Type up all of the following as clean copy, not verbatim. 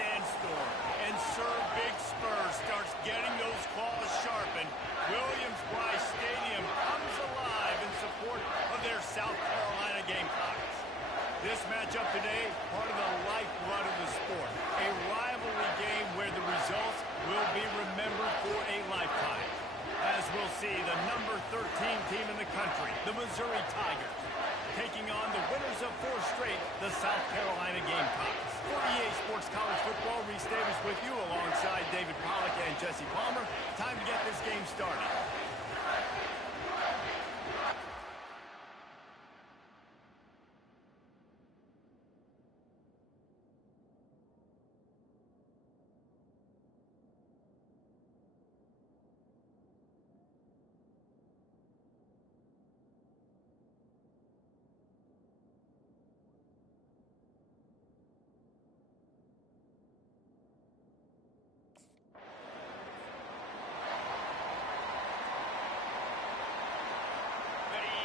sandstorm, and Sir Big Spur starts getting those claws sharpened, Williams-Brice Stadium comes alive in support of their South Carolina Gamecocks. This matchup today, part of the lifeblood of the sport, a rivalry game where the results will be remembered for a lifetime. As we'll see, the number 13 team in the country, the Missouri Tigers, taking on the winners of 4 straight, the South Carolina Gamecocks. For EA Sports College Football, Reese Davis with you alongside David Pollack and Jesse Palmer. Time to get this game started.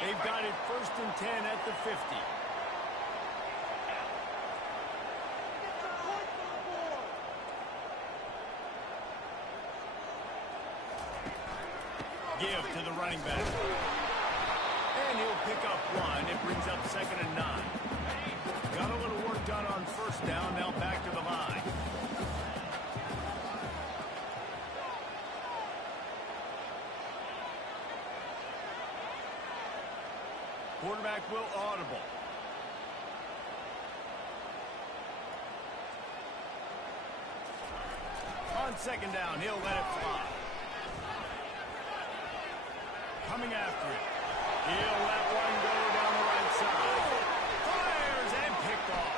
They've got it 1st and 10 at the 50. Give to the running back. And he'll pick up 1. It brings up 2nd and 9. Got a little work done on 1st down. Now back to the line. Quarterback will audible. On 2nd down, he'll let it fly. Coming after it. He'll let one go down the right side. Fires and picked off.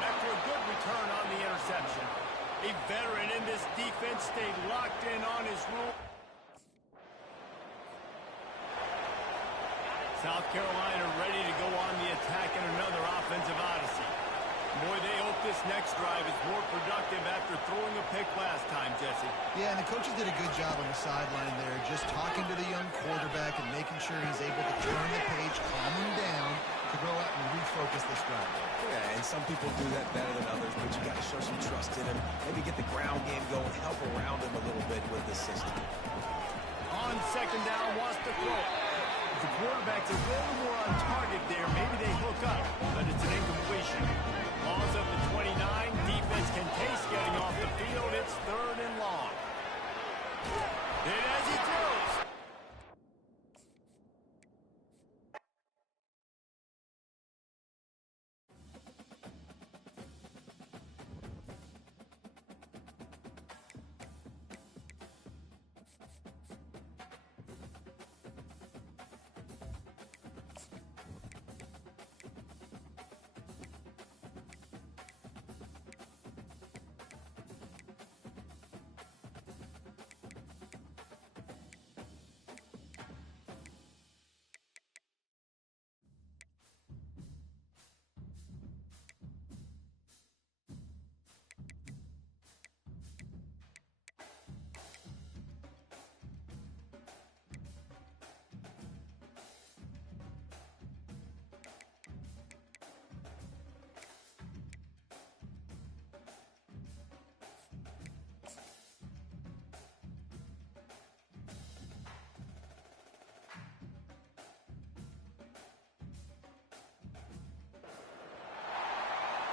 After a good return on the interception, a veteran in this defense stayed locked in on his rule. South Carolina ready to go on the attack in another offensive odyssey. Boy, they hope this next drive is more productive after throwing a pick last time, Jesse. Yeah, and the coaches did a good job on the sideline there, just talking to the young quarterback and making sure he's able to turn the page, calm him down, to go out and refocus this drive. Yeah, and some people do that better than others, but you got to show some trust in him, maybe get the ground game going, help around him a little bit with the system. On 2nd down, wants to throw it. The quarterback's a little more on target there. Maybe they hook up, but it's an incompletion. Balls up to 29. Defense can taste getting off the field. It's 3rd and long. And as he throws.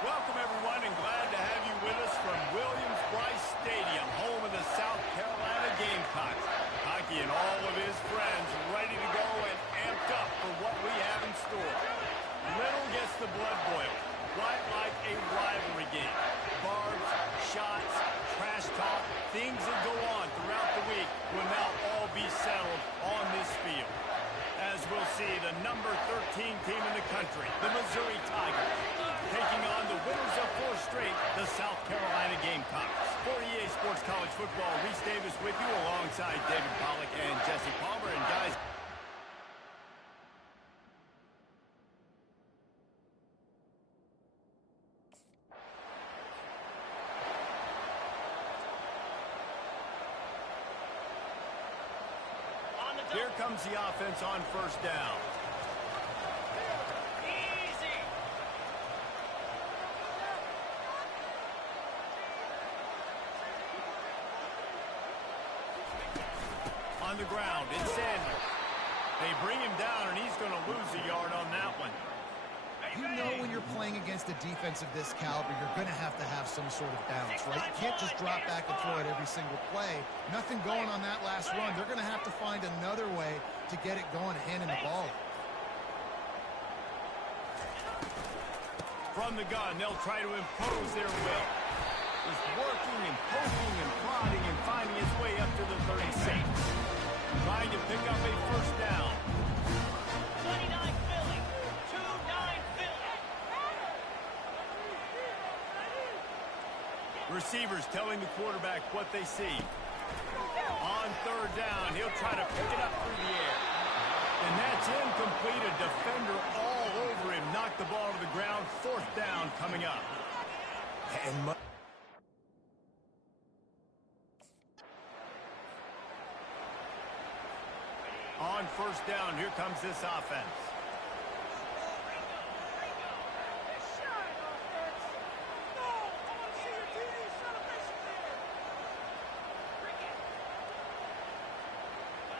Welcome, everyone, and glad to have you with us from Williams-Brice Stadium, home of the South Carolina Gamecocks. Hockey and all of his friends ready to go and amped up for what we have in store. Little gets the blood boiling, right like a rivalry game. Barbs, shots, trash talk, things that go on throughout the week will now all be settled on this field. As we'll see, the number 13 team in the country, the Missouri Tigers, taking on the winners of 4 straight, the South Carolina Gamecocks. For EA Sports College Football, Reese Davis with you alongside David Pollack and Jesse Palmer. And guys, here comes the offense on 1st down. on the ground. It's Sanders. They bring him down, and he's going to lose a yard on that one. You know when you're playing against a defense of this caliber, you're going to have some sort of balance, right? You can't just drop back and throw it every single play. Nothing going on that last run. They're going to have to find another way to get it going, handing the ball. From the gun, they'll try to impose their will. Just working and poking and prodding and finding his way up to the 36. Trying to pick up a first down. 29 Philly. 2-9 Philly. Receivers telling the quarterback what they see. On third down, he'll try to pick it up through the air. And that's incomplete. A defender all over him. Knocked the ball to the ground. Fourth down coming up. And on first down, here comes this offense.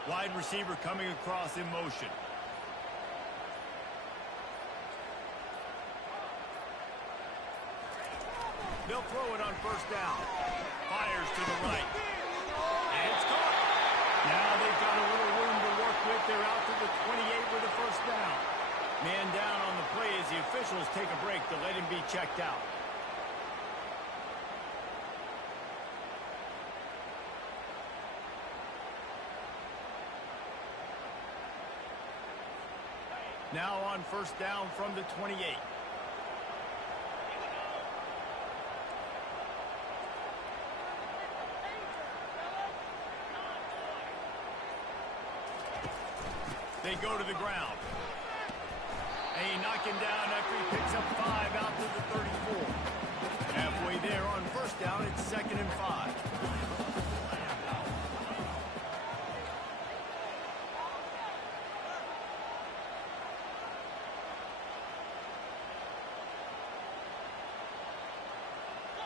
Wide receiver coming across in motion. They'll throw it on first down. Fires to the right. And it's caught. Now they've got a little room to work with. They're out to the 28 with a first down. Man down on the play as the officials take a break to let him be checked out. Now on first down from the 28. They go to the ground. And he knock him down after he picks up 5 out to the 34. Halfway there on first down, it's 2nd and 5.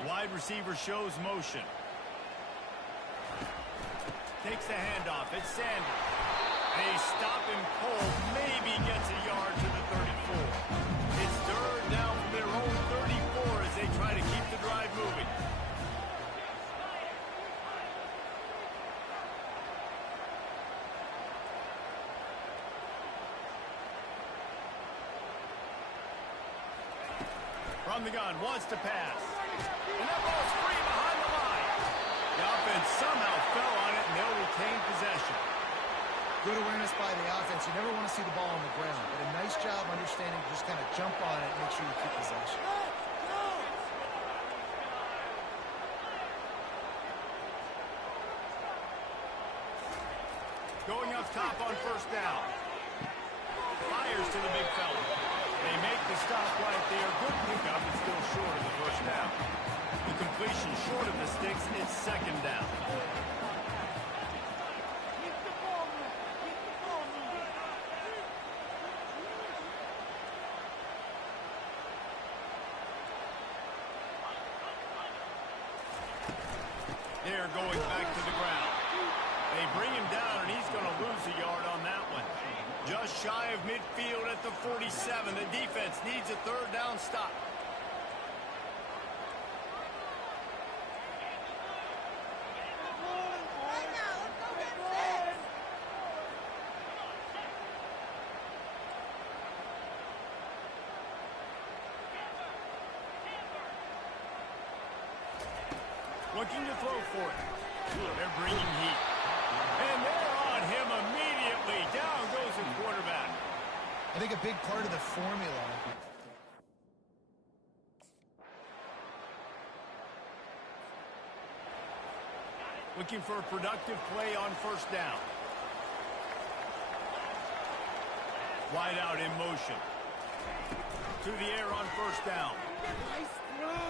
Wide receiver shows motion. Takes the handoff. It's Sanders. They stop him cold. Maybe gets a yard to the 34. It's third down from their own 34 as they try to keep the drive moving. From the gun, wants to pass. And that ball's free behind the line. The offense somehow fell on it, and they'll retain possession. Good awareness by the offense. You never want to see the ball on the ground, but a nice job understanding to just kind of jump on it and make sure you keep possession. Going up top on first down. Fires to the big fella. They make the stop right there. Good pickup, but still short of the first down. The completion short of the sticks is 2nd down. They're going back to the ground. They bring him down, and he's going to lose a yard on that one. Just shy of midfield at the 47. The defense needs a third down stop. Looking to throw for it. They're bringing heat. And they're on him immediately. Down goes the quarterback. I think a big part of the formula. Looking for a productive play on first down. Wide out in motion. To the air on first down.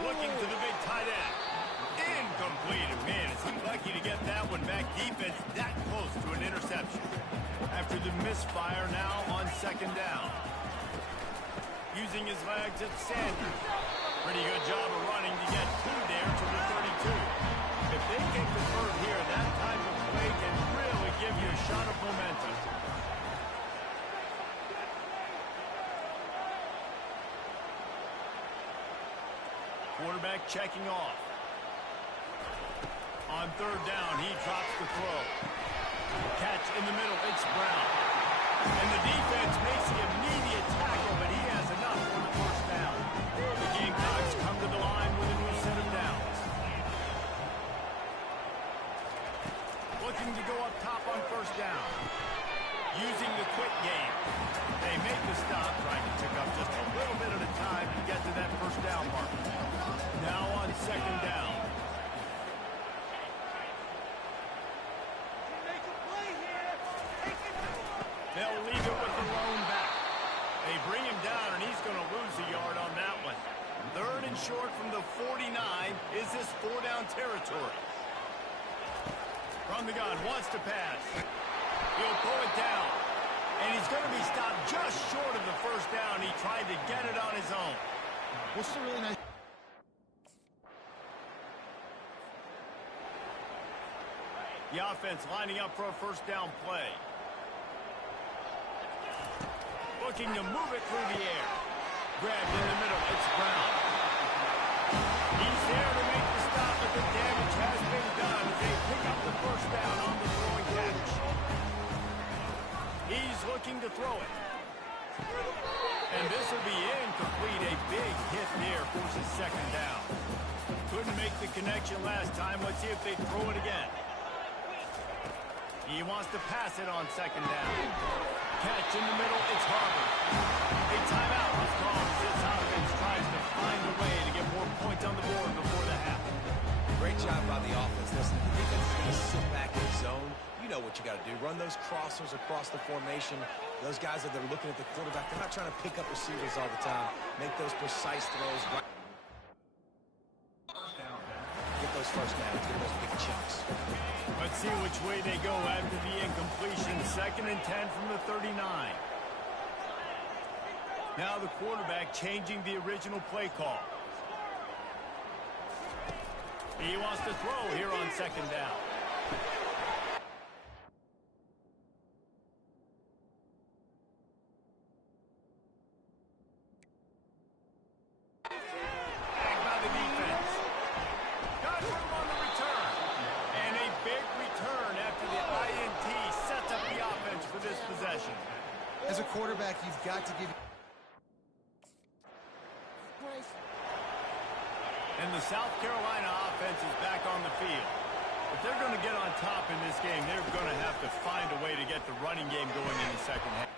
Looking to the big tight end. Incomplete. Man, is he lucky to get that one back. Defense that close to an interception. After the misfire, now on 2nd down. Using his legs, it's Sanders. Pretty good job of running to get 2 there to the 32. If they can convert here, that type of play can really give you a shot Quarterback checking off. On third down, he drops the throw. Catch in the middle, it's Brown. And the defense makes the immediate tackle, but he has enough for the first down. The Gamecocks come to the line with a new set of downs. Looking to go up top on first down. Using the quick game. They make the stop, trying to pick up just a little bit at a time to get to that first down mark. Now on second down. They'll leave it with the lone back. They bring him down, and he's going to lose a yard on that one. Third and short from the 49. Is this four-down territory? From the gun, wants to pass. He'll pull it down. And he's going to be stopped just short of the first down. He tried to get it on his own. What's the really nice... The offense lining up for a first down play. Looking to move it through the air. Grabbed in the middle. It's Brown. He's there to make the stop, but the damage has been done as they pick up the first down on the throwing catch. He's looking to throw it. And this will be incomplete. A big hit there forces second down. Couldn't make the connection last time. Let's see if they throw it again. He wants to pass it on second down. Catch in the middle, it's Harvard. A timeout was called as this offense tries to find a way to get more points on the board before the half. Great job by the offense. Listen, the defense is going to sit back in the zone. You know what you got to do. Run those crossers across the formation. Those guys that are looking at the quarterback, they're not trying to pick up receivers all the time. Make those precise throws. Get those first downs. Get those big chunks. Let's see which way they go after the incompletion. 2nd and 10 from the 39. Now the quarterback changing the original play call. He wants to throw here on second down. Back by the defense. Got room on the return. And a big return after the INT sets up the offense for this possession. As a quarterback, you've got to give... And the South Carolina offense is back on the field. If they're going to get on top in this game, they're going to have to find a way to get the running game going in the second half.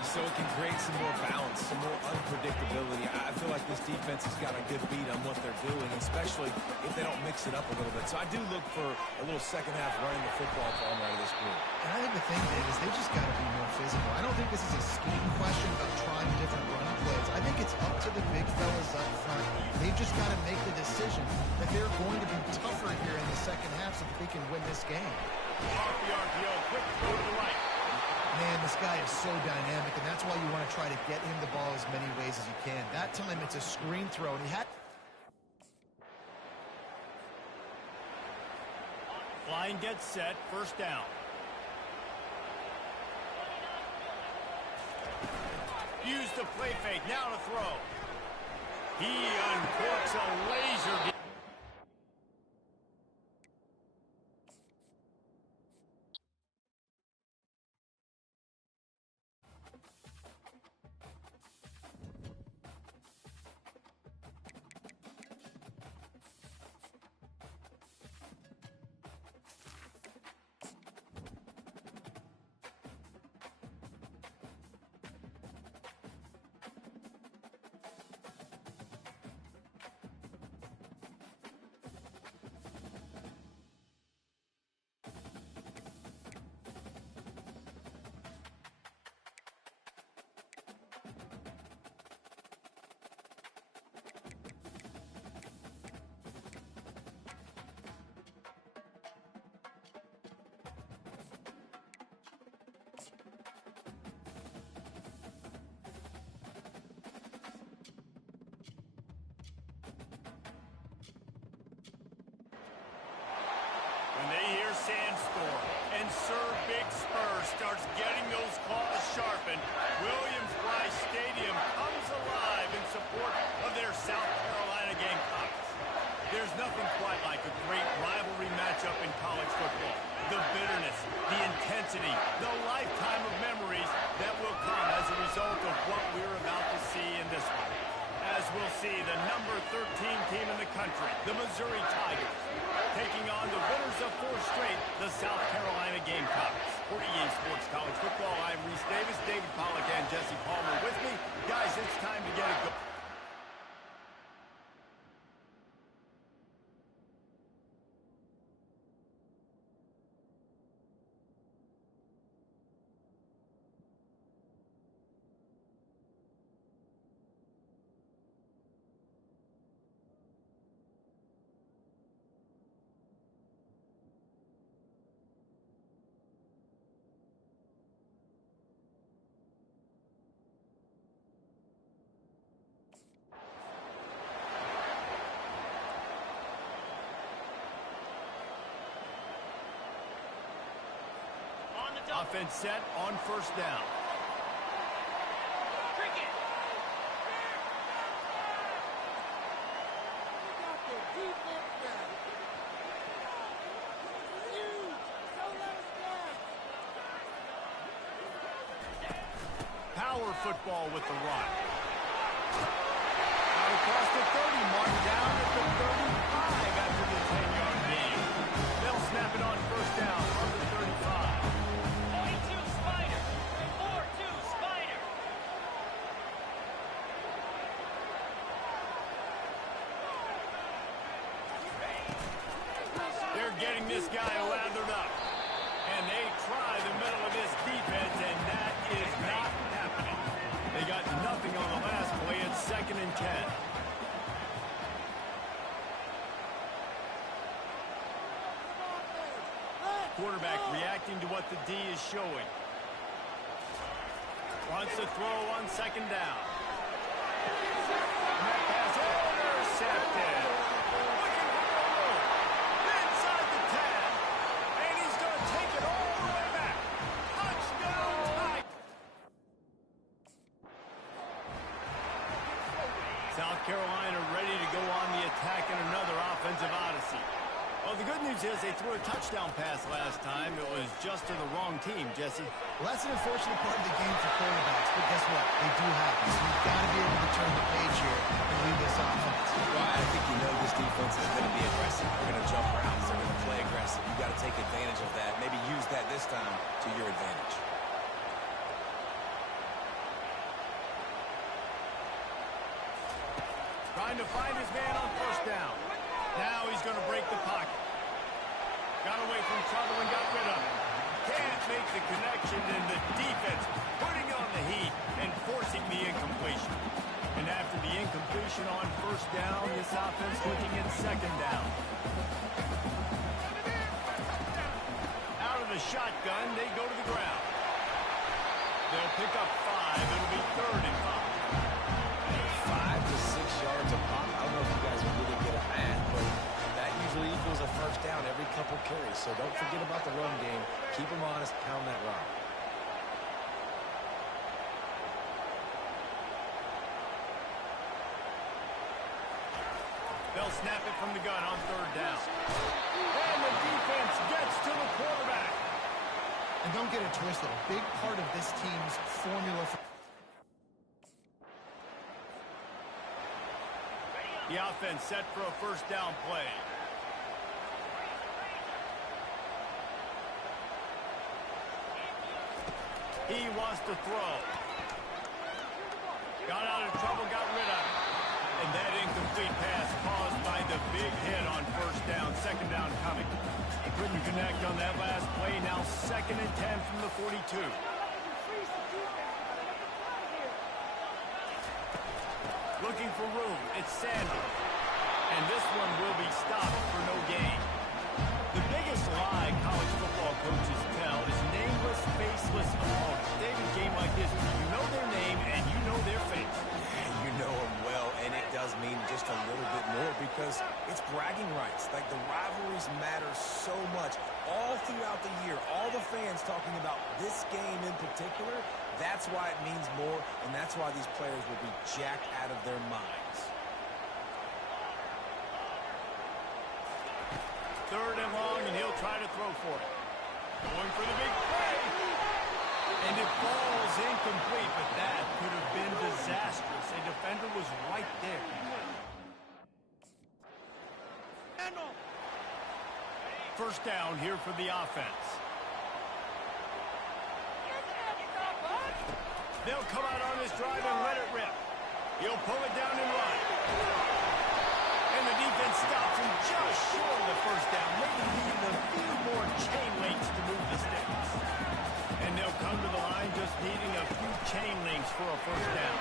So it can create some more balance, some more unpredictability. I feel like this defense has got a good beat on what they're doing, especially if they don't mix it up a little bit. So I do look for a little second half running the football form out of this group. And I think the thing, Dave, is they just got to be more physical. I don't think this is a scheme question about trying different running plays. I think it's up to the big fellas up front. They've just got to make the decision that they're going to be tougher here in the second half so that they can win this game. Off the RPO, quick throw to the right. Man, this guy is so dynamic, and that's why you want to try to get him the ball as many ways as you can. That time, it's a screen throw, and he had... Line gets set, first down. Use the play fake, now to throw. He uncorks a laser. the number 13 team in the country, the Missouri Tigers, taking on the winners of 4 straight, the South Carolina Gamecocks. For EA Sports College Football, I'm Reese Davis, David Pollack, and Jesse Palmer with me. Guys, it's time to get it going. Offense set on first down. Cricket. Power football with the run. Out across the 30 mark, down at the 35 after the 10-yard gain. They'll snap it on first down on the 35. 42 Spider. 4-2 Spider. They're getting this guy lathered up. And they try the middle of this defense, and that is not happening. They got nothing on the last play. It's 2nd and 10. Quarterback reacting to what the D is showing. Wants to throw on 2nd down. And that pass intercepted. Looking for the room. Inside the 10. And he's going to take it all the way back. Touchdown, Tigers. South Carolina ready to go on the attack in another offensive odyssey. Well, the good news is they threw a touchdown pass last time. It was just to the wrong team, Jesse. Well, that's an unfortunate part of the game for quarterbacks, but guess what? They do happen. So you've got to be able to turn the page here and lead this offense. Well, I think you know this defense is going to be aggressive. They're going to jump routes. They're going to play aggressive. You've got to take advantage of that. Maybe use that this time to your advantage. Trying to find his man on first down. Now he's going to break the pocket. Got away from trouble and got rid of it. Can't make the connection, and the defense putting on the heat and forcing the incompletion. And after the incompletion on first down, this offense looking at 2nd down. Out of the shotgun, they go to the ground. They'll pick up 5. It'll be 3rd and 5. 5 to 6 yards a pop. I don't know if you guys are really good at math, but that usually equals a first down every couple carries. So don't forget about the run game. Keep them honest. Pound that rock. They'll snap it from the gun on 3rd down. And the defense gets to the quarterback. And don't get it twisted. A big part of this team's formula for The offense set for a first down play. He wants to throw. Got out of trouble, got rid of it. And that incomplete pass caused by the big hit on first down, 2nd down coming. Couldn't connect on that last play. Now 2nd and 10 from the 42. Looking for room. It's Sanders. And this one will be stopped for no gain. The biggest lie college football coaches tell is nameless, faceless opponents. David, game like this, you know their name and you know their face. You know them well, and it does mean just a little bit more because it's bragging rights. Like, the rivalries matter so much all throughout the year. All the fans talking about this game in particular, that's why it means more, and that's why these players will be jacked out of their minds. 3rd and long, and he'll try to throw for it. Going for the big play. And it falls incomplete, but that could have been disastrous. A defender was right there. first down here for the offense. They'll come out on this drive and let it rip. He'll pull it down and run. And the defense stops him just short of the first down, maybe needing a few more chain links to move the sticks. And they'll come to the line just needing a few chain links for a first down.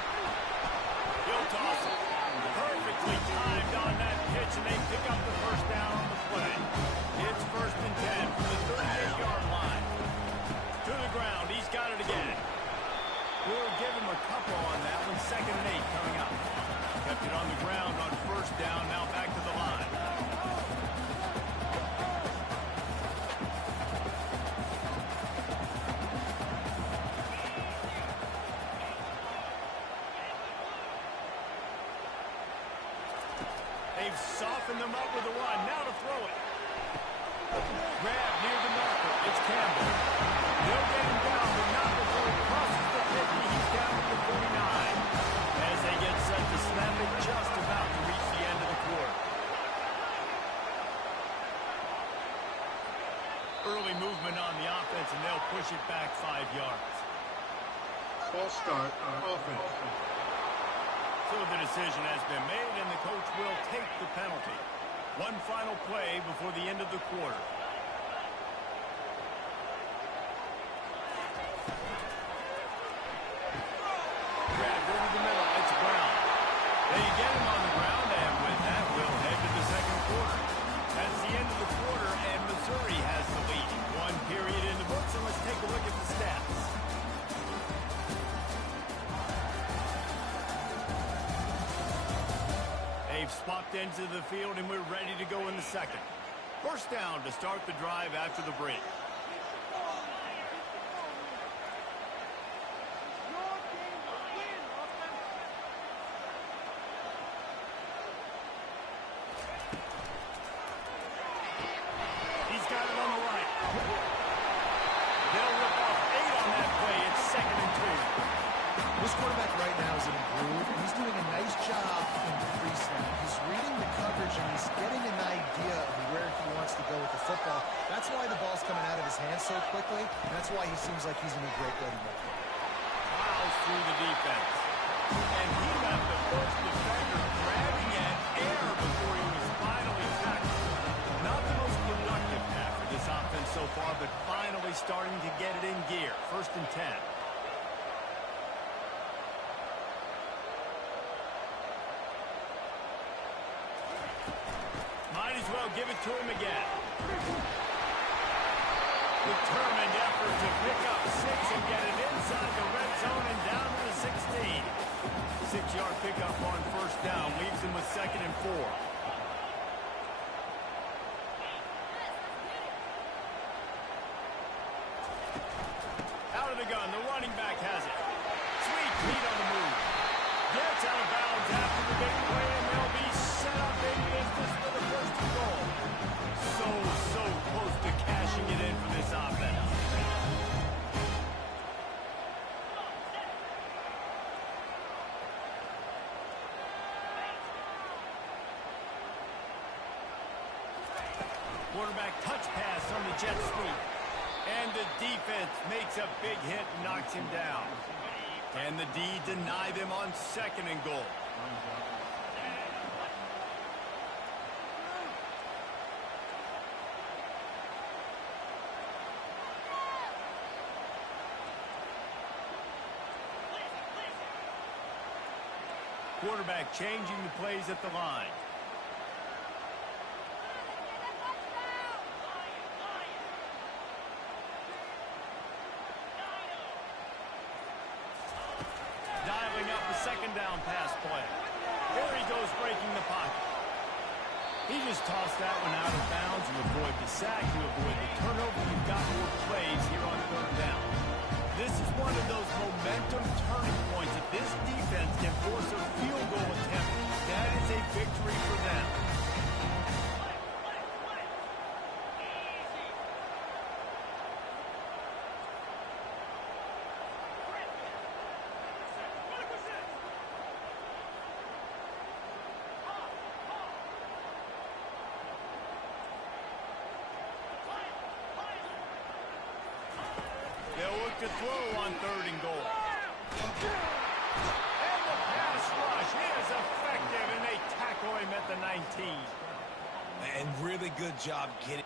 He'll toss it. Perfectly timed on that pitch, and they pick up the first down on the play. It's 1st and 10 from the 38-yard line. To the ground. He's got it again. We'll give him a couple on that one. 2nd and 8 coming up. Kept it on the ground on first down. Now back to the line. They've softened them up with a run. Now to throw it. Grab near the marker. It's Campbell. They'll get him down, but not before he crosses the 50. He's down to the 49. As they get set to snap it, just about to reach the end of the quarter. Early movement on the offense, and they'll push it back 5 yards. False start on offense. So the decision has been made, and the coach will take the penalty. One final play before the end of the quarter. Grabbed into the middle. It's Brown. They get him on the ground, and with that, we'll head to the second quarter. That's the end of the quarter, and Missouri has the lead. One period in the books, and let's take a look at the stats. They've swapped ends of the field, and we're ready to go in the second. First down to start the drive after the break. He's got it on the right. They'll rip off 8 on that play. It's 2nd and 2. This quarterback right now is in a groove, and he's doing a nice job in the pre-snap. He's reading the coverage, and he's getting an idea of where he wants to go with the football. That's why the ball's coming out of his hands so quickly, and that's why he seems like he's in a great ready mode. Fouls through the defense. And he left the first defender grabbing at air before he was finally tackled. Not the most productive half for this offense so far, but finally starting to get it in gear. 1st and 10. Might as well give it to him again. Determined effort to pick up 6 and get it inside the red zone and down to the 16. 6-yard pickup on first down leaves him with 2nd and 4. Out of the gun, the running back has it. Sweet feet on the move. Gets out of bounds after the big play, and they'll be set up in business for the first and goal. So close to cashing it in for this offense. Quarterback touch pass on the jet sweep. And the defense makes a big hit and knocks him down. And the D deny them on 2nd and goal. Quarterback changing the plays at the line. Dialing up the 2nd down pass play. Here he goes breaking the pocket. He just tossed that one out of bounds. You avoid the sack, you avoid the turnover. You've got more plays here on 3rd down. This is one of those momentum turning points. If this defense can force a field goal attempt, that is a victory for them. to throw on 3rd and goal. And the pass rush is effective, and they tackle him at the 19. And really good job getting.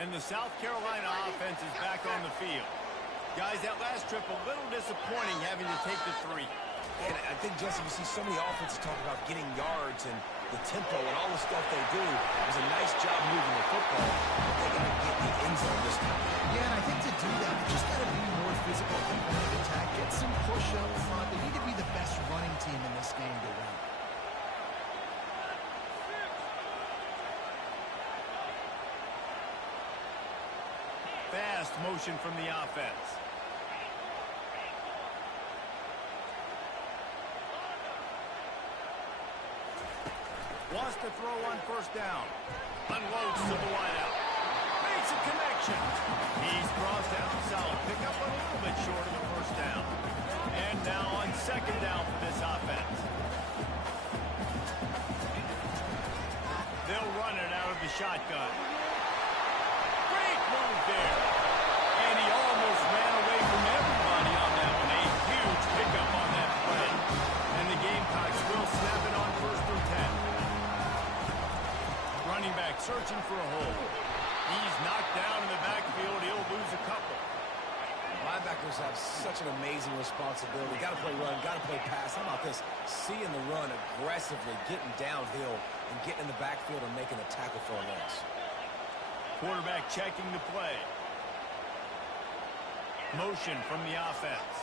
And the South Carolina offense is back on the field. Guys, that last trip a little disappointing having to take the 3. And I think, Jesse, you see so many offenses talk about getting yards and the tempo and all the stuff they do. It was a nice job moving the football, but they got to get the end zone this time. Yeah, and I think to do that, you just got to be more physical at the point of attack. Get some push up front. They need to be the best running team in this game to win. Fast motion from the offense. Wants to throw on 1st down. Unloads to the wideout. Makes a connection. He's crossed down solid. Pick up a little bit short of the 1st down. And now on 2nd down for this offense. They'll run it out of the shotgun. Great move there. And he almost ran away from everybody on that one. A huge pickup on that play. And the Gamecocks will snap it on 1st and 10. Running back searching for a hole. He's knocked down in the backfield. He'll lose a couple. Linebackers have such an amazing responsibility. Got to play run, got to play pass. How about this? Seeing the run aggressively, getting downhill, and getting in the backfield and making a tackle for a loss. Quarterback checking the play. Motion from the offense.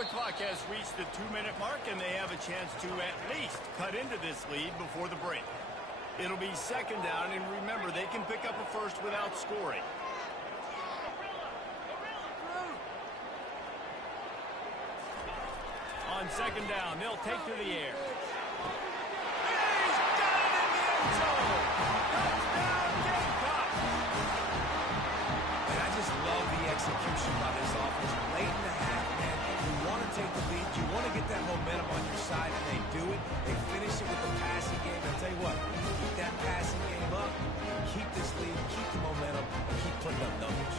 The clock has reached the 2-minute mark, and they have a chance to at least cut into this lead before the break. It'll be 2nd down, and remember, they can pick up a 1st without scoring. On 2nd down, they'll take to the air. He's got it in the end zone! Touchdown, Gamecocks! And I just love the execution by this offense. Late in the half, man, you want to take the lead, you want to get that momentum on your side, and they do it. They finish it with the passing game. I'll tell you what, keep that passing game up, keep this lead, keep the momentum, and keep putting up numbers.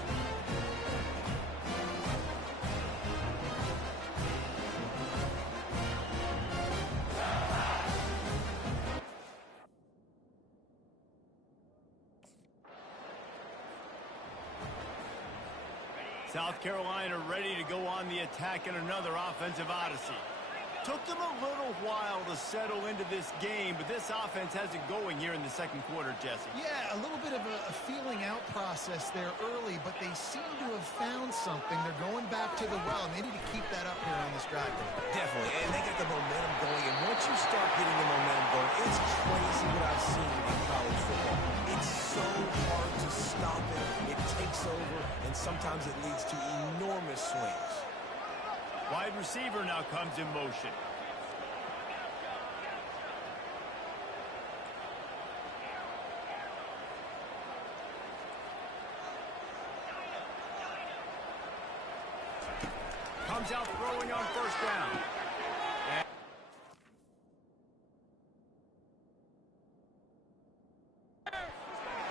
South Carolina ready to go on the attack in another offensive odyssey. Took them a little while to settle into this game, but this offense has it going here in the 2nd quarter, Jesse. Yeah, a little bit of a feeling out process there early, but they seem to have found something. They're going back to the well, and they need to keep that up here on this drive. Definitely, and they got the momentum going, and once you start getting the momentum going, it's crazy what I've seen in college football. It's so hard to stop it. It takes over, and sometimes it leads to enormous swings. Wide receiver now comes in motion. Comes out throwing on 1st down.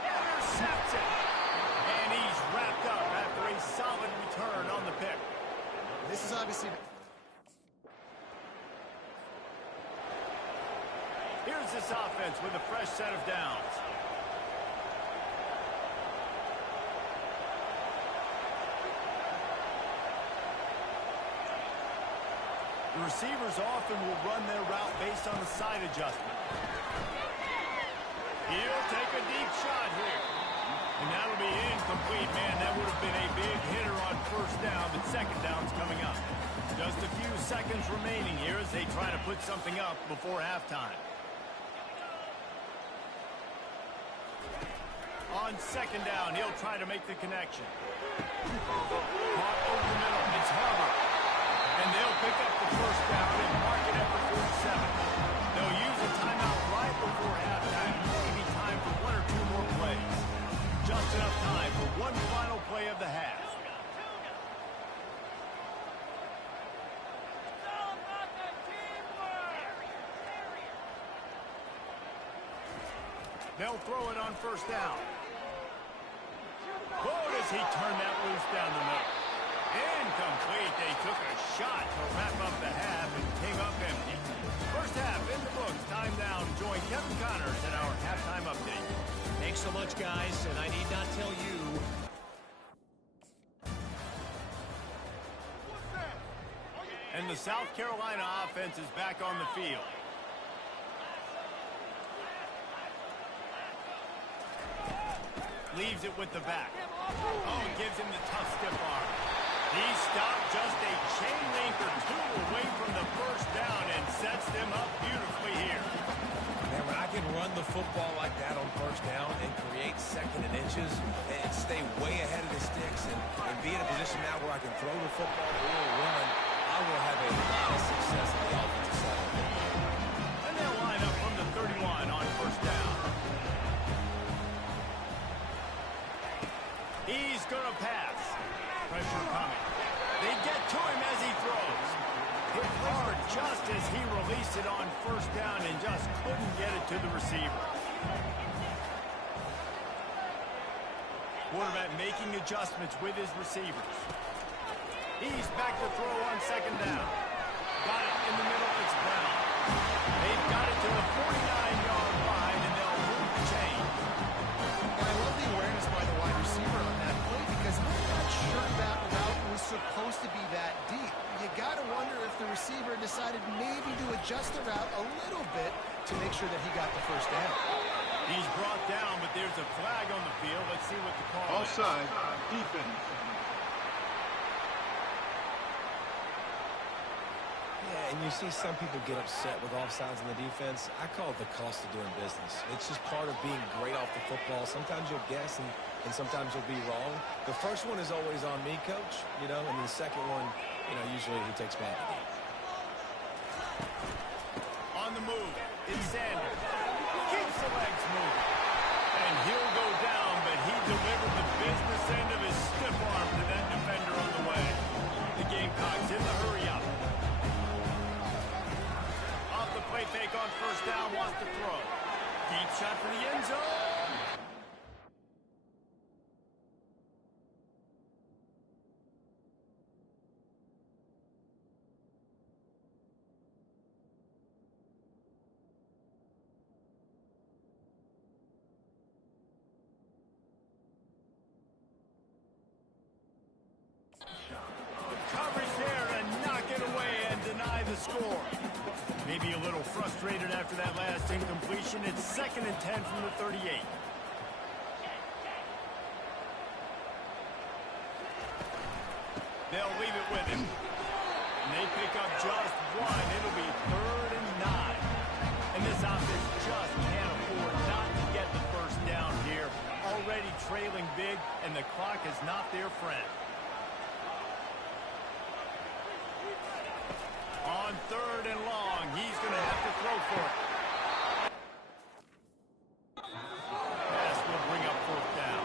Intercepts it. And he's wrapped up after a solid return on the pick. This is obviously... Here's this offense with a fresh set of downs. The receivers often will run their route based on the side adjustment. He'll take a deep shot here. And that'll be incomplete. Man, that would have been a big hitter on 1st down, but 2nd down's coming up. Just a few seconds remaining here as they try to put something up before halftime. On 2nd down, he'll try to make the connection. Caught over the middle. It's Harvard. And they'll pick up the 1st down and mark it at the 47. They'll use a timeout right before halftime. Maybe time for 1 or 2 more plays. Just enough time for one final play of the half. They'll throw it on first down. Whoa, does he turn that loose down the middle? Incomplete. They took a shot to wrap up the half and came up empty. First half in the books. Time now to join Kevin Connors in our halftime update. Thanks so much, guys, and I need not tell you. And the South Carolina offense is back on the field. Leaves it with the back. Oh, gives him the tough stiff arm. He stopped just a chain link or two away from the first down and sets them up beautifully here. Man, when I can run the football like that on first down and create second and inches and stay way ahead of the sticks and be in a position now where I can throw the football or run, I will have a lot of success on the offensive side. And they'll line up from the 31 on first down. He's going to pass. Pressure coming. They get to him as he throws. Hit hard just as he released it on first down and just couldn't get it to the receiver. Quarterback making adjustments with his receivers. He's back to throw on second down. Got it in the middle. It's Brown. They've got it to the 49-yard line, and they'll move the chain. And I love the awareness by the wide receiver on that play because I'm not sure that route was supposed to be that deep. You got to wonder if the receiver decided maybe to adjust the route a little bit to make sure that he got the first down. He's brought down, but there's a flag on the field. Let's see what the call is. Offside. Defense. Yeah, and you see some people get upset with offsides in the defense. I call it the cost of doing business. It's just part of being great off the football. Sometimes you'll guess and sometimes you'll be wrong. The first one is always on me, Coach, and the second one, usually he takes me out of the game. On the move, it's Sanders. Keeps the legs moving. And he'll go down, but he delivered the business end of his stiff arm to that defender on the way. The Gamecocks in the hurry up. Off the play fake on first down, wants to throw. Deep shot for the end zone. Coverage there to knock it away and deny the score. Maybe a little frustrated after that last incompletion. It's 2nd and 10 from the 38. They'll leave it with him. And they pick up just one. It'll be 3rd and 9. And this offense just can't afford not to get the first down here. Already trailing big, and the clock is not their friend. On 3rd and long, he's going to have to throw for it. Pass will bring up 4th down.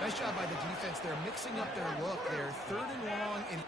Nice job by the defense. They're mixing up their look. They're 3rd and long and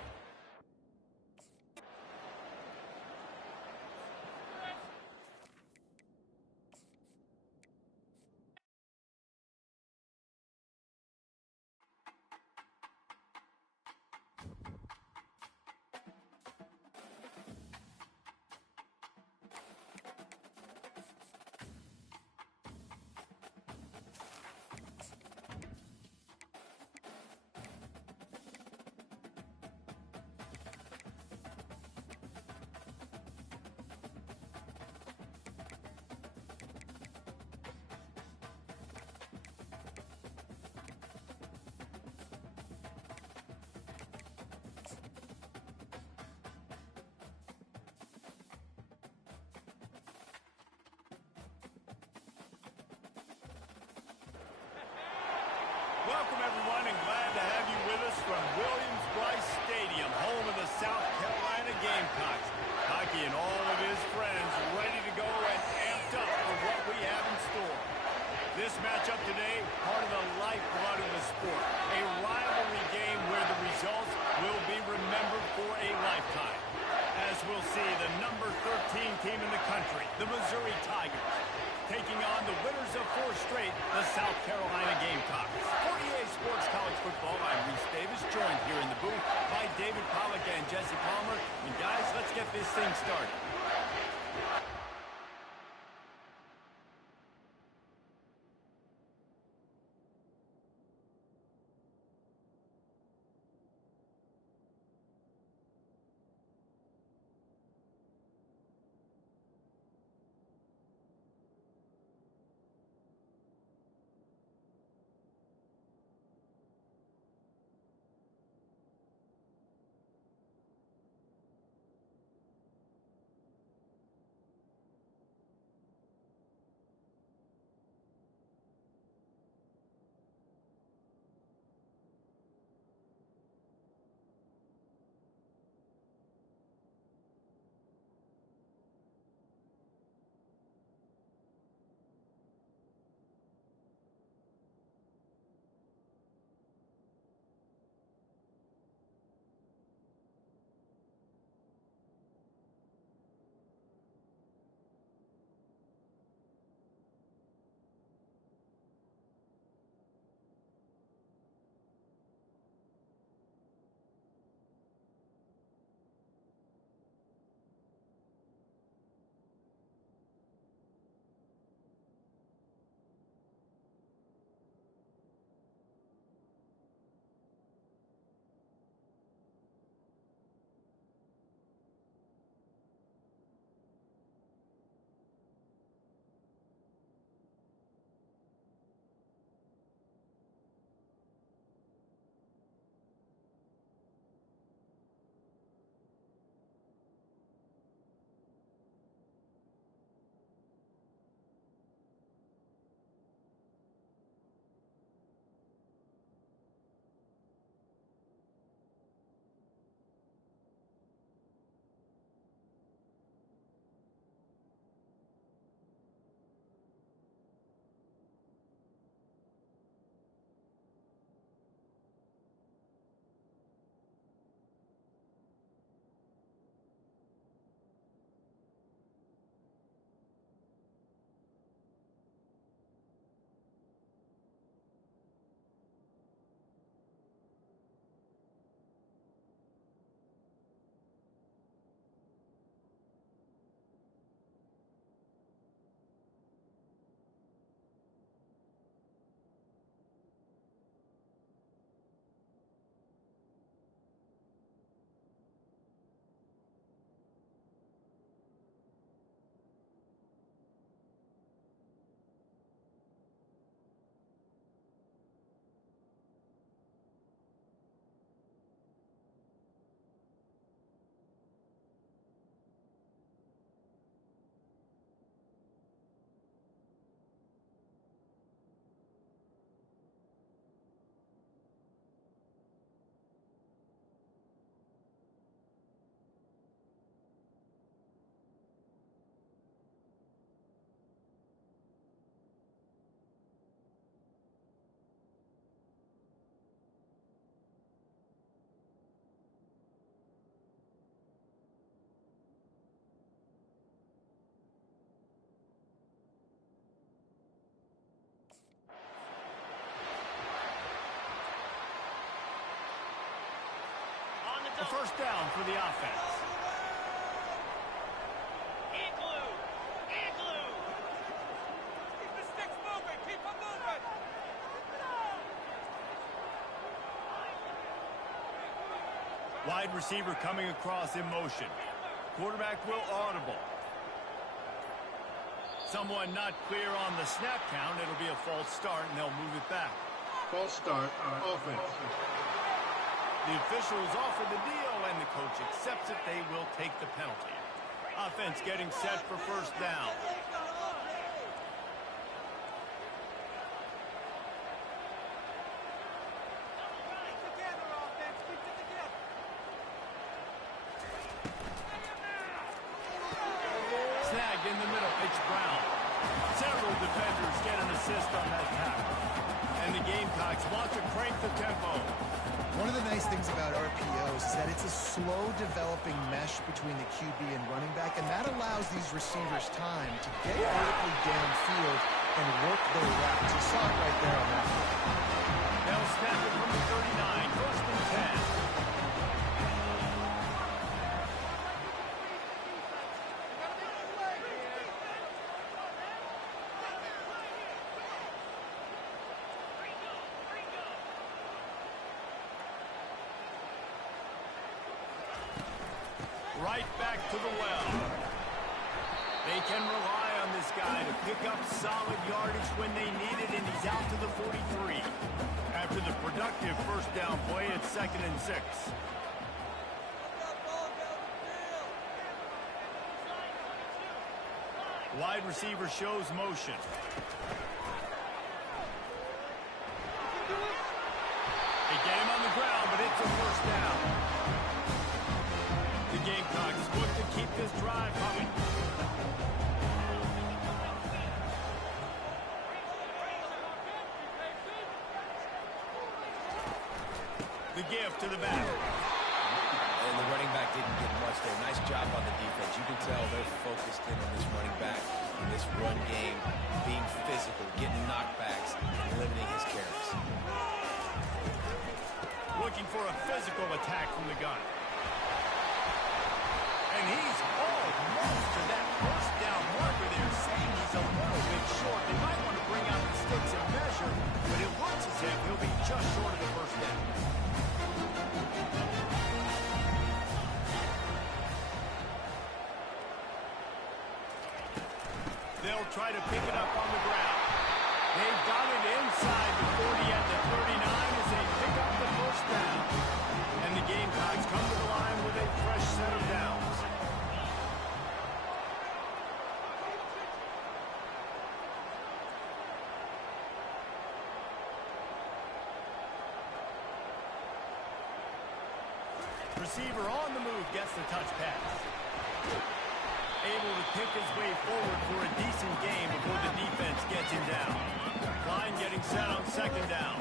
Welcome, everyone, and glad to have you with us from Williams-Brice Stadium, home of the South Carolina Gamecocks. Hockey and all of his friends ready to go and amped up for what we have in store. This matchup today, part of the lifeblood of the sport. A rivalry game where the results will be remembered for a lifetime. As we'll see, the number 13 team in the country, the Missouri Tigers, taking on the winners of 4 straight, the South Carolina Gamecocks. For EA Sports College Football, I'm Reese Davis, joined here in the booth by David Pollack and Jesse Palmer. And guys, let's get this thing started. A first down for the offense. Igloo! Igloo! Keep the sticks moving! Keep them moving! Wide receiver coming across in motion. Quarterback will audible. Someone not clear on the snap count. It'll be a false start, and they'll move it back. False start on offense. The officials offer the deal, and the coach accepts it. They will take the penalty. Offense getting set for first down. In the middle, it's Brown. Several defenders get an assist on that tackle. And the Gamecocks want to crank the tempo. One of the nice things about RPOs is that it's a slow-developing mesh between the QB and running back, and that allows these receivers time to get vertically downfield and work their routes. You saw it right there on that one. They'll snap it from the 39, first and 10. Right back to the well. They can rely on this guy to pick up solid yardage when they need it, and he's out to the 43. After the productive first down play, it's 2nd and 6. Wide receiver shows motion. They get him on the ground, but it's a first down. The Gamecocks look to keep this drive coming. The give to the back. And the running back didn't get much there. Nice job on the defense. You can tell they're focused in on this running back in this run game, being physical, getting knockbacks, and limiting his carries. Looking for a physical attack from the gun. And he's almost to that first down marker there, saying he's a little bit short. They might want to bring out the sticks and measure, but it looks as if he'll be just short of the first down. They'll try to pick it up on the ground. They've got it inside the 40 at the 39 as they pick up the first down. And the Gamecocks come to the line with a fresh set of downs. Receiver on the move gets the touch pass. Able to pick his way forward for a decent game before the defense gets him down. Line getting set on 2nd down.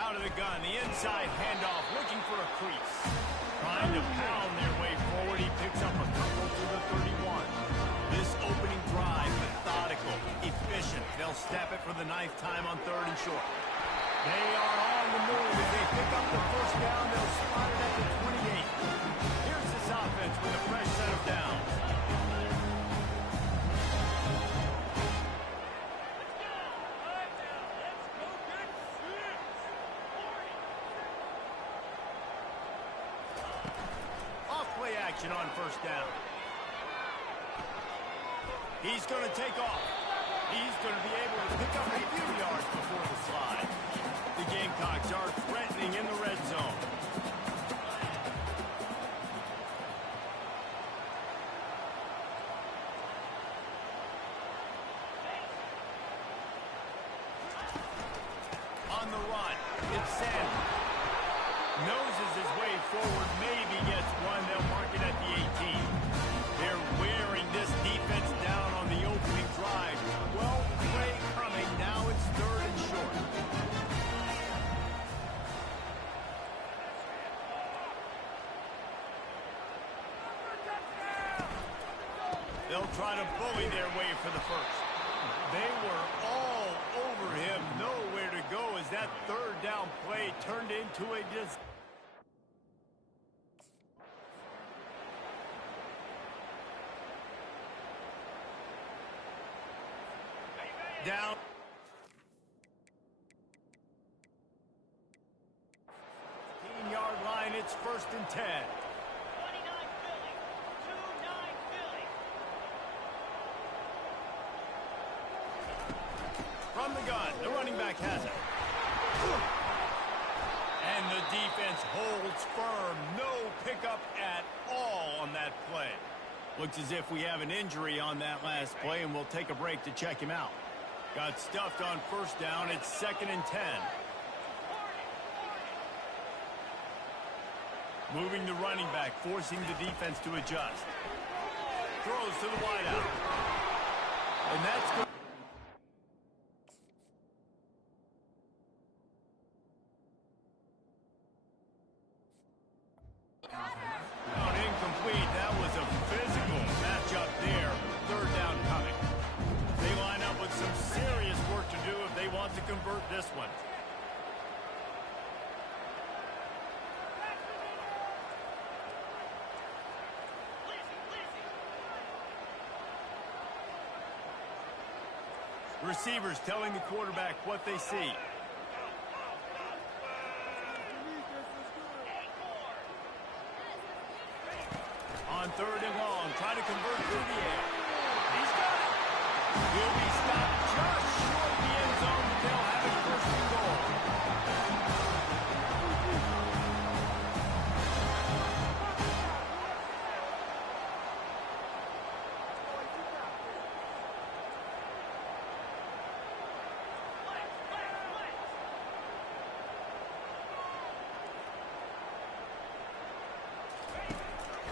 Out of the gun, the inside handoff, looking for a crease. Trying to pound their way forward, he picks up a couple to the 31. This opening drive, methodical, efficient. They'll snap it for the 9th time on 3rd and short. They are on the move. If they pick up the first down, they'll spot it at the 28. Here's this offense with a fresh set of downs. Off-play action on first down. He's going to take off. He's going to be able to pick up a few yards before the slide. The Gamecocks are threatening in the red zone. On the run, it's Sanders. Noses his way forward, maybe gets one. They'll mark it at the 18. They're wearing this defense down on the opening drive. Well, play coming. Now it's 3rd and short. They'll try to bully their way for the first. They were all over him. Nowhere to go as that 3rd down play turned into a disaster. Down. Yard line, it's 1st and 10. 29 Philly. 2-9 Philly. From the gun, the running back has it. And the defense holds firm. No pickup at all on that play. Looks as if we have an injury on that last play, and we'll take a break to check him out. Got stuffed on first down. It's 2nd and 10. Moving the running back, forcing the defense to adjust. Throws to the wideout. And that's good. Incomplete. That was a physical matchup there. Third down coming. They line up with some serious work to do if they want to convert this one. Receivers telling the quarterback what they see. On third and long, trying to convert through the air. He's got it. He'll be stopped just short of the end zone. They'll have it first and goal.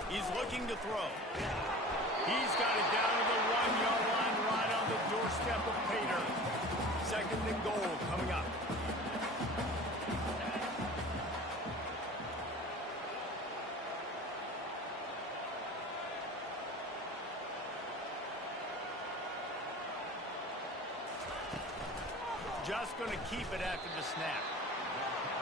He's looking to throw. He's got it down to the 1-yard line right on the doorstep of Pater. Second and goal coming up. Just going to keep it after the snap.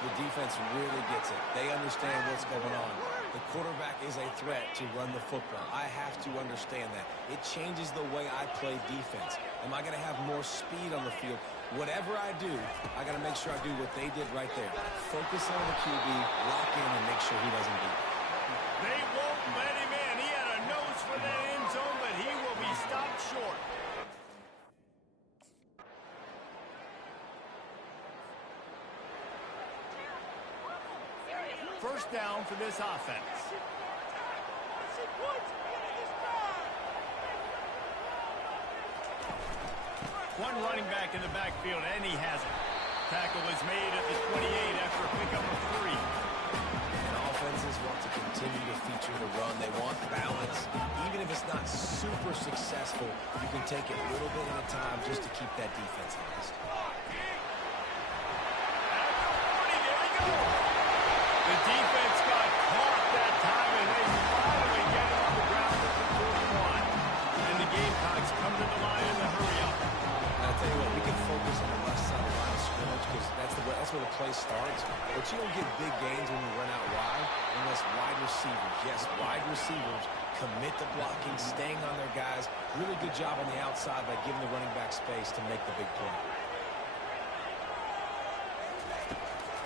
The defense really gets it. They understand what's going on. The quarterback is a threat to run the football. I have to understand that. It changes the way I play defense. Am I going to have more speed on the field? Whatever I do, I got to make sure I do what they did right there. Focus on the QB, lock in, and make sure he doesn't beat. They won't let him in. He had a nose for that end zone, but he will be stopped short. First down for this offense. One running back in the backfield, and he has it. Tackle is made at the 28 after a pickup of 3. And offenses want to continue to feature the run. They want balance. Even if it's not super successful, you can take it a little bit at a time just to keep that defense honest. The defense got caught that time, and they finally get it on the ground at the 41. And the Gamecocks come to the line in the hurry-up. I'll tell you what, we can focus on the left side of the line of scrimmage because that's where the play starts. But you don't get big gains when you run out wide unless wide receivers, yes, wide receivers, commit to blocking, staying on their guys. Really good job on the outside by giving the running back space to make the big play.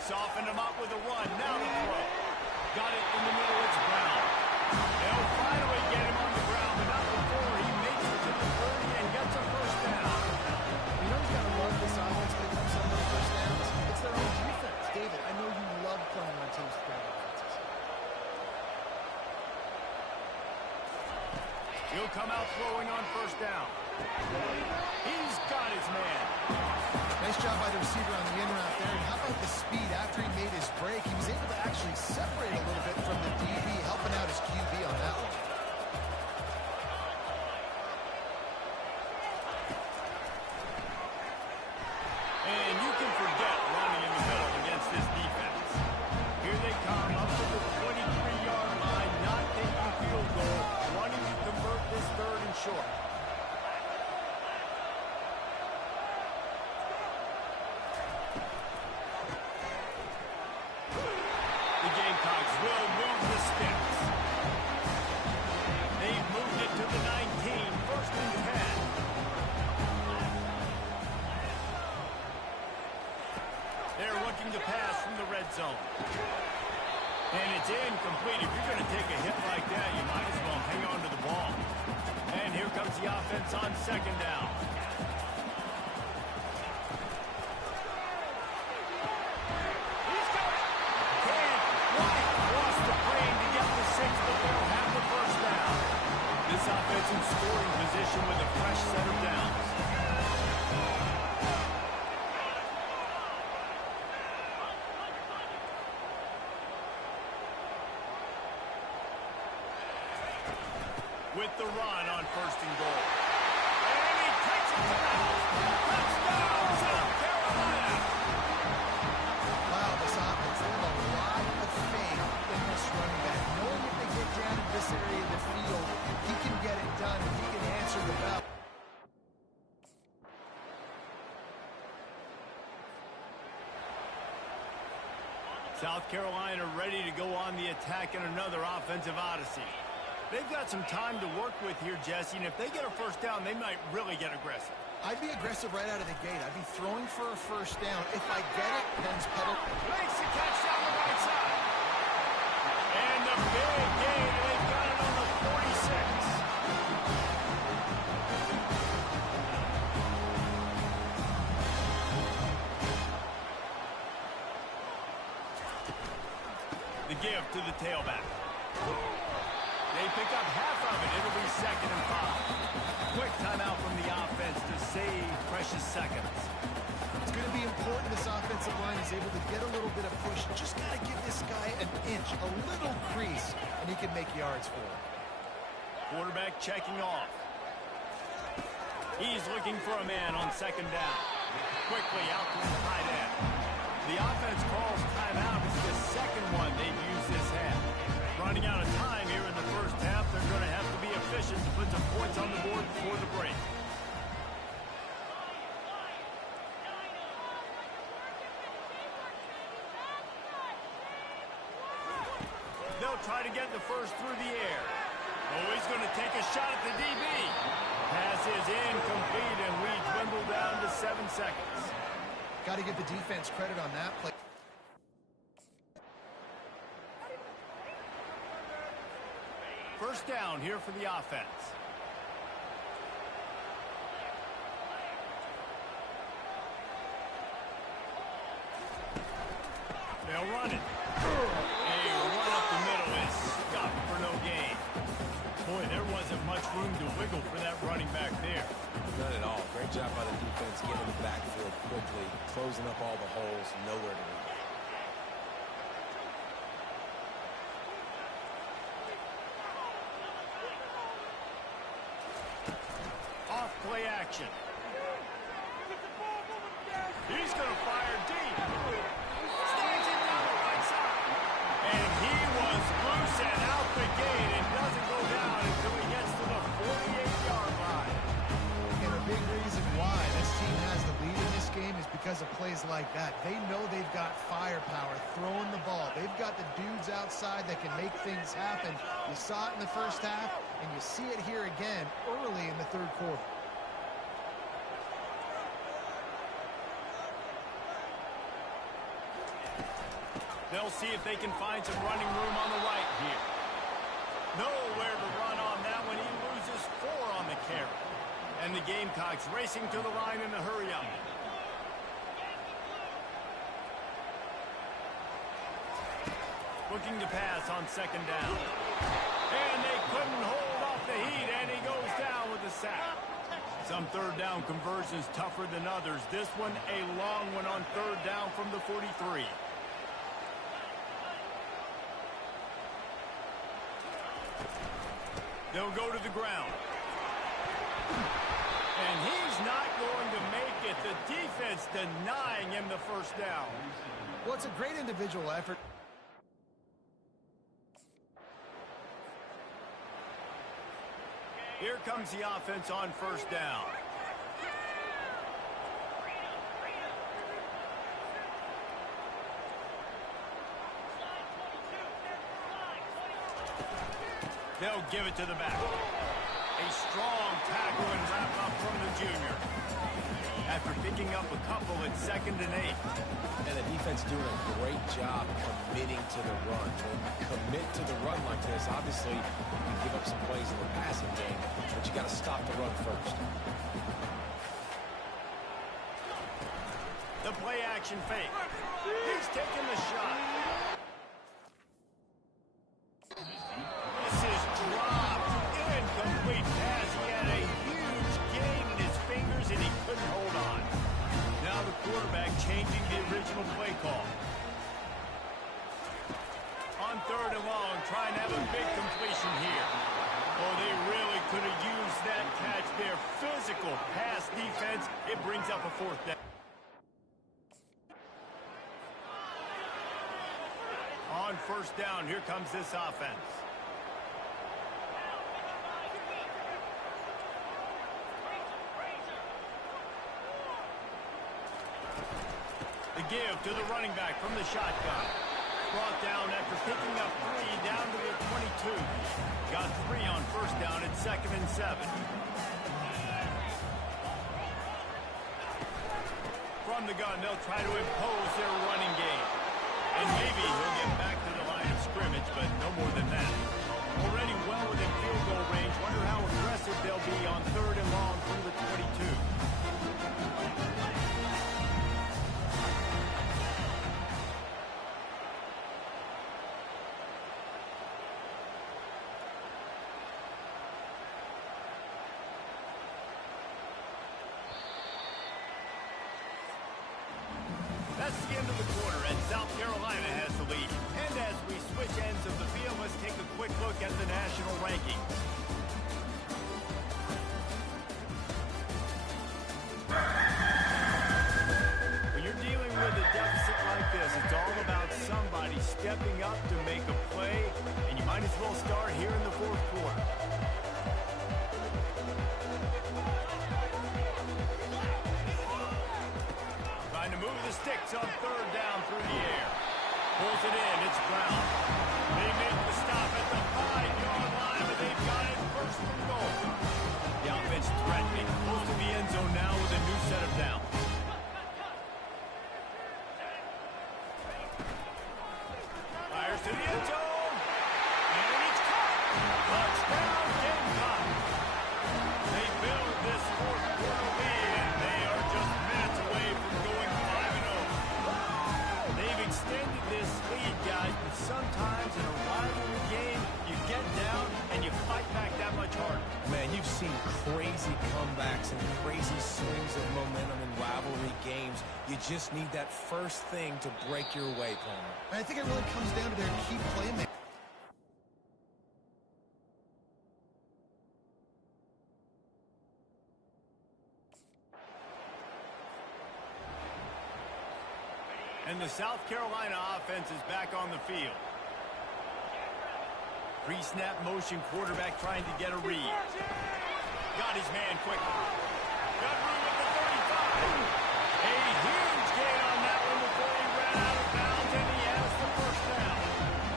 Softened him up with a run. Now the throw. Got it in the middle. It's Brown. They'll finally get him on the ground, but not before he makes it to the 30 and gets a first down. You know who's got to love this offense when it comes to those first downs? It's their own defense. David, I know you love playing on teams with great offenses. He'll come out throwing on first down. He's got his man. Nice job by the receiver on the in route there. And how about the speed after he made his break? He was able to actually separate a little bit from the DB, helping out his QB on that one. And you can forget running in the middle against this defense. Here they come up to the 23-yard line, not taking a field goal, wanting to convert this third and short. The Gamecocks will move the sticks. They've moved it to the 19, first and 10. They're looking to pass from the red zone. And it's incomplete. If you're going to take a hit like that, you might as well hang on to the ball. And here comes the offense on second down. He's got it. Can't quite cross the plane to get the 6, but they'll have the first down. This offense in scoring position with a fresh set of downs. with the run on 1st and goal. And he takes it to the house. Touchdown, South Carolina. Wow, this offense, they have a lot of faith in this running back. Knowing if they get down in this area of the field, he can get it done and he can answer the bell. South Carolina ready to go on the attack in another offensive odyssey. They've got some time to work with here, Jesse, and if they get a first down, they might really get aggressive. I'd be aggressive right out of the gate. I'd be throwing for a first down. If I get it, then pedal. Makes the catch down the right side. And the big gain, and they've got it on the 46. The give to the tailback. They pick up half of it. It'll be 2nd and 5. Quick timeout from the offense to save precious seconds. It's going to be important this offensive line is able to get a little bit of push. Just got to give this guy an inch, a little crease, and he can make yards for it. Quarterback checking off. He's looking for a man on 2nd down. Quickly out to the tight end. The offense calls timeout. It's the second one they've used this half. Running out of time here in the first half. They're going to have to be efficient to put some points on the board before the break. They'll try to get the first through the air. Oh, he's going to take a shot at the DB. Pass is incomplete, and we dwindle down to 7 seconds. Got to give the defense credit on that play. First down here for the offense. They'll run it. A run up the middle is stopped for no gain. Boy, there wasn't much room to wiggle for that running back there. None at all. Great job by the defense getting the backfield quickly, closing up all the holes, nowhere to go. Off play action. He's going to fire deep. Slides it down the right side. And he was loose and out the gate and doesn't go down until he gets to the 48-yard line. And a big reason why this team has the lead in this game is because of plays like that. They know they've got firepower throwing the ball. They've got the dudes outside that can make things happen. You saw it in the first half, and you see it here again early in the 3rd quarter. They'll see if they can find some running room on the right here. Nowhere to run on that one. He loses 4 on the carry. And the Gamecocks racing to the line in a hurry-up. Looking to pass on 2nd down. And they couldn't hold off the heat, and he goes down with a sack. Some 3rd down conversions tougher than others. This one a long one on 3rd down from the 43. They'll go to the ground. And he's not going to make it. The defense denying him the first down. Well, it's a great individual effort. Here comes the offense on 1st down. They'll give it to the back. A strong tackle and wrap up from the junior. After picking up a couple at 2nd and 8. And the defense doing a great job committing to the run. When you commit to the run like this, obviously you can give up some plays in the passing game, but you got to stop the run first. The play action fake. He's taking the shot. This is dropped. Incomplete pass. He had a huge gain in his fingers and he couldn't hold on. Now the quarterback changing the original play call. On 3rd and long, trying to have a big completion here. Oh, they really it brings up a fourth down. On first down, here comes this offense. The give to the running back from the shotgun. Brought down after picking up 3 down to the 22. Got 3 on first down at 2nd and 7. From the gun, they'll try to impose their running game. And maybe he'll get back to the line of scrimmage, but no more than that. Already well within field goal range. Wonder how aggressive they'll be on 3rd and long from the 22. That's the end of the quarter, and South Carolina has the lead. And as we switch ends of the field, let's take a quick look at the national rankings. When you're dealing with a deficit like this, it's all about somebody stepping up to make a play, and you might as well start here in the 4th quarter. Trying to move the sticks on 3rd down through the air. Pulls it in, it's Brown. They make the stop at the 5-yard line, but they've got it 1st and goal. The offense threatening, close to the end zone now with a new set of downs. Fires to the end zone, and it's caught. Touchdown, Gamecock. They build this 4th quarter lead, and they are just minutes away from going 5-0. They've extended this lead, guys, but sometimes in a rivalry game, you get down and you fight back that much harder. Man, you've seen crazy comebacks and crazy swings of momentum in rivalry games. You just need that first thing to break your way, Palmer. And I think it really comes down to their key playmaker. And the South Carolina offense is back on the field. Pre-snap motion quarterback trying to get a read. Got his man quickly. Got room at the 35. A huge gain on that one before he ran out of bounds, and he has the 1st down.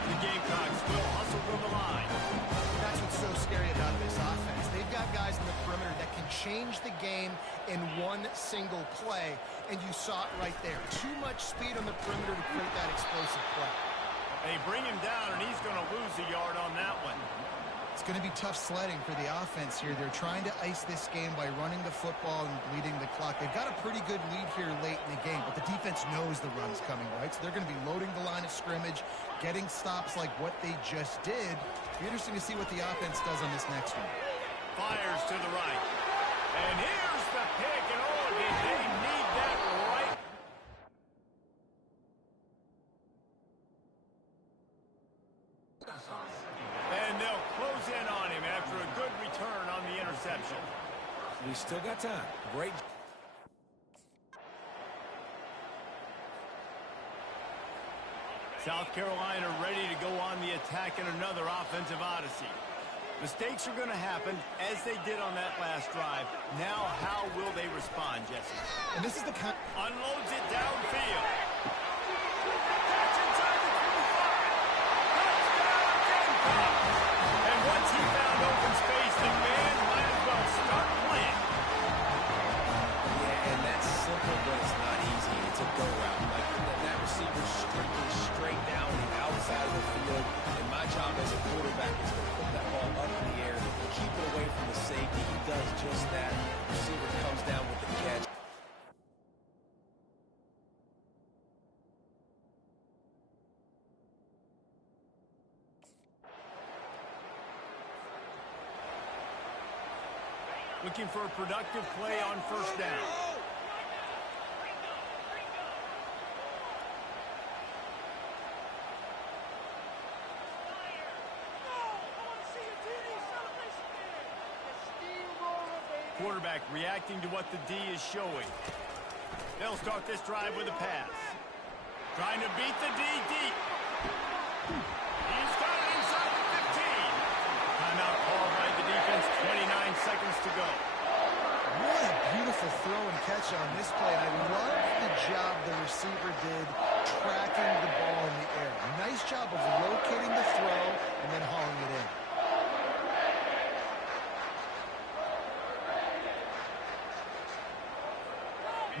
The Gamecocks will hustle from the line. That's what's so scary about this offense. They've got guys in the perimeter that can change the game in one single play, and you saw it right there. Too much speed on the perimeter to create that explosive play. They bring him down, and he's going to lose a yard on that one. It's going to be tough sledding for the offense here. They're trying to ice this game by running the football and bleeding the clock. They've got a pretty good lead here late in the game, but the defense knows the run's coming, right? So they're going to be loading the line of scrimmage, getting stops like what they just did. It'll be interesting to see what the offense does on this next one. Fires to the right. And here's the pick, and oh, did they need that right? And they'll close in on him after a good return on the interception. We still got time. Great. South Carolina ready to go on the attack in another offensive odyssey. Mistakes are going to happen, as they did on that last drive. Now, how will they respond, Jesse? And this is the kind... Unloads it downfield. Catch inside the 25. Touchdown, Gamecocks. And once he found open space, the man might as well start playing. Yeah, and that's simple, but it's not easy. It's a go route. Like that receiver strictly straight down the outside of the field. And my job as a quarterback is to put that ball up in the air, keep it away from the safety. He does just that. The receiver comes down with the catch. Looking for a productive play on first down. quarterback reacting to what the D is showing. They'll start this drive with a pass. Trying to beat the D deep. He's got it inside the 15. Timeout called by the defense, 29 seconds to go. What a beautiful throw and catch on this play. And I love the job the receiver did tracking the ball in the air. Nice job of locating the throw and then hauling it in.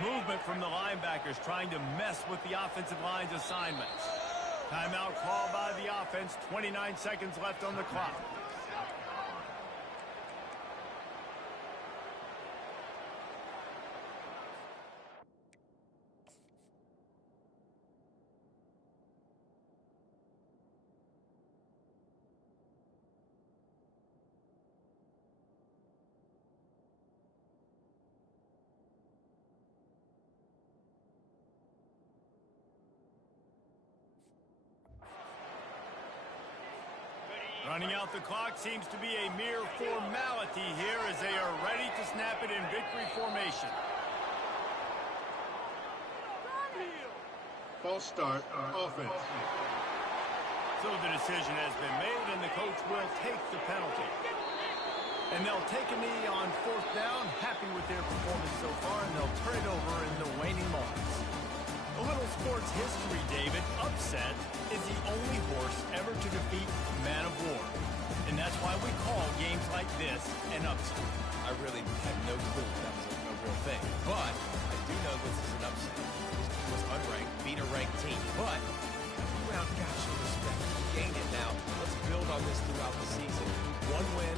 Movement from the linebackers trying to mess with the offensive line's assignments. Timeout called by the offense, 29 seconds left on the clock. Running out the clock seems to be a mere formality here as they are ready to snap it in victory formation. False start, offense. So the decision has been made and the coach will take the penalty. And they'll take a knee on fourth down, happy with their performance so far, and they'll turn it over in the waning moments. A little sports history, David. Upset is the only horse ever to defeat Man of War. And that's why we call games like this an upset. I really had no clue that was a real thing. But I do know this is an upset. This team was unranked, beat a ranked team. But round got your respect. You gained it now. Let's build on this throughout the season. One win,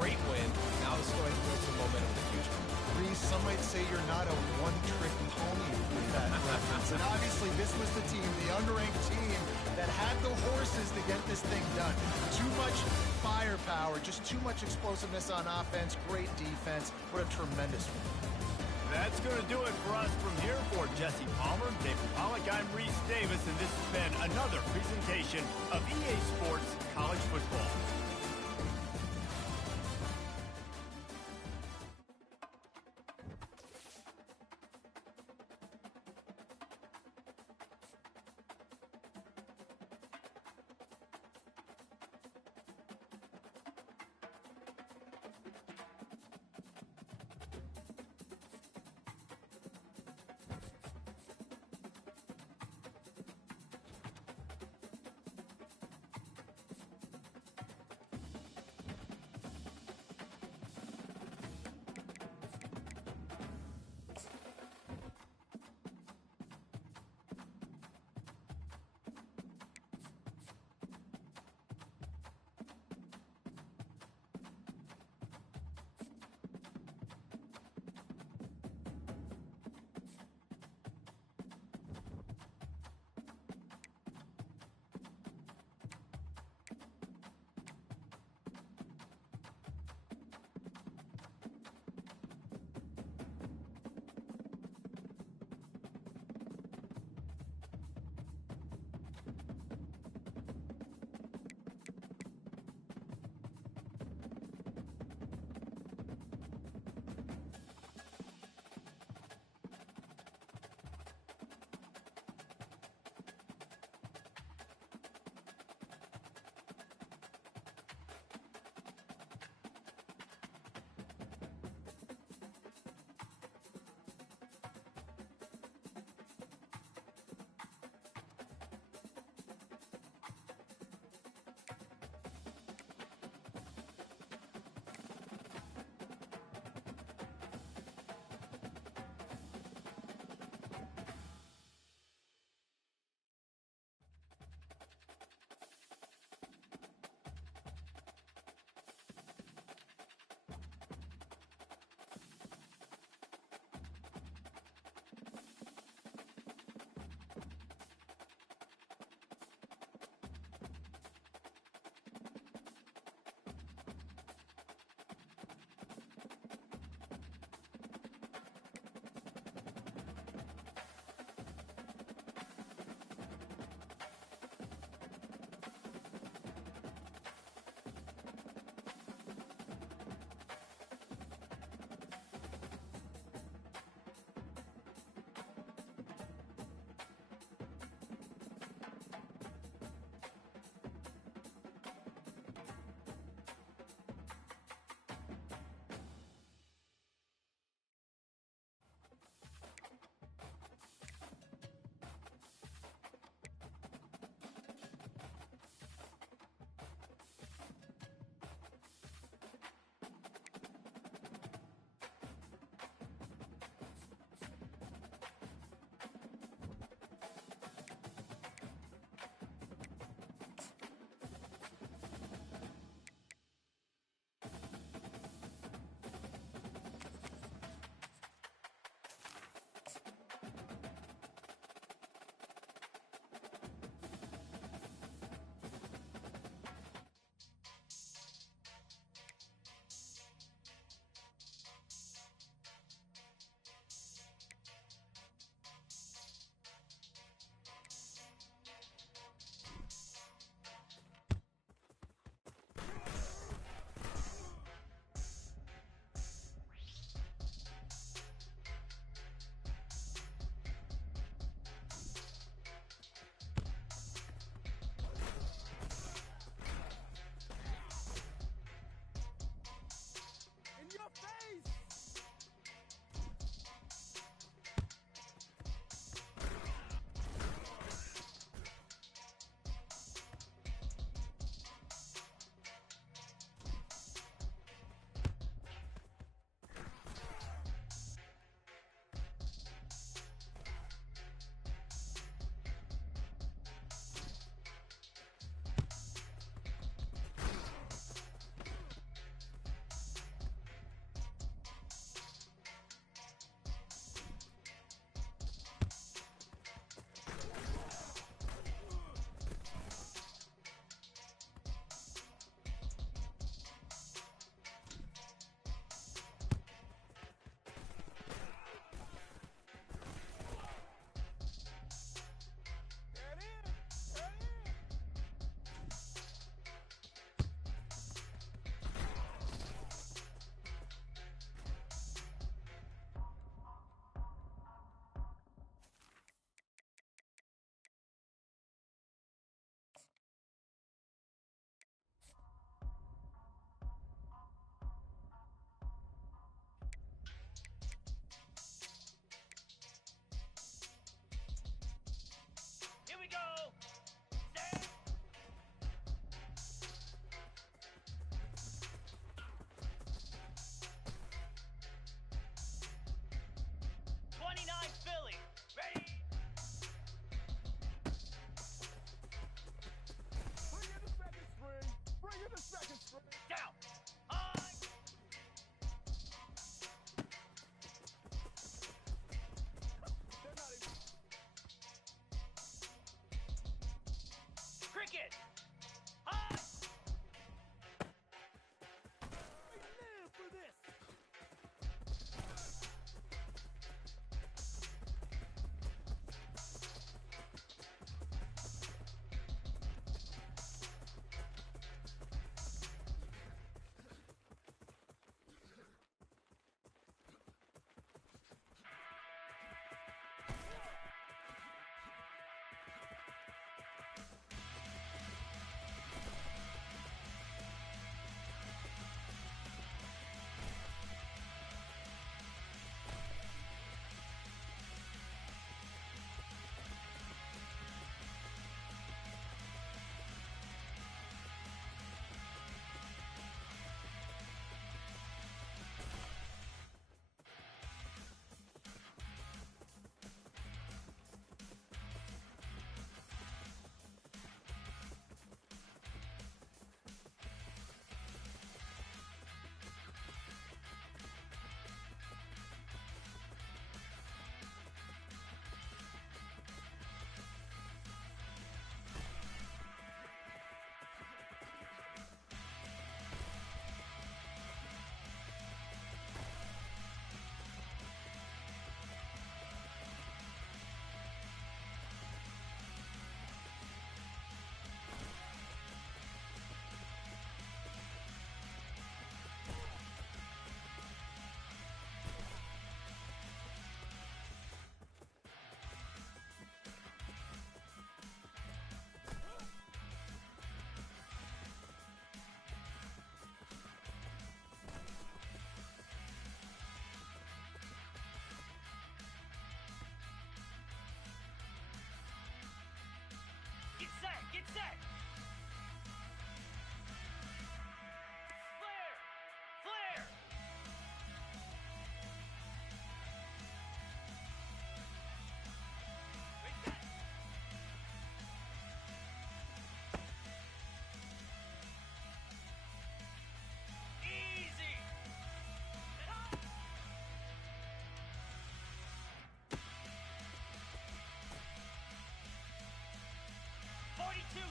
great win. Now let's go ahead and build some momentum in the future. Reese, some might say you're not a one-trick pony with that reference. And obviously this was the team, the underranked team, that had the horses to get this thing done. Too much firepower, just too much explosiveness on offense, great defense. What a tremendous win. That's going to do it for us from here. For Jesse Palmer, David Pollack, I'm Reese Davis, and this has been another presentation of EA Sports College Football.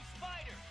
Spider.